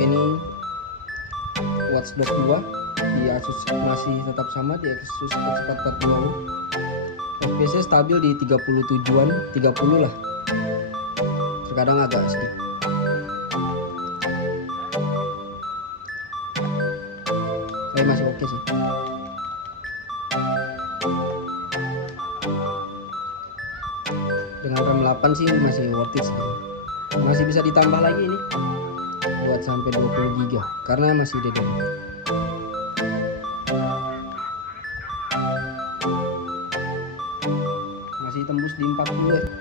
ini Watch Dogs 2 di Asus masih tetap sama di Asus X440. FPS stabil di 37-an, 30 lah. Terkadang agak sedikit. Tapi masih oke sih. Dengan RAM 8 sih masih worth it sih. Masih bisa ditambah lagi ini buat sampai 20 GB karena masih DDR. Masih tembus di 40 ya.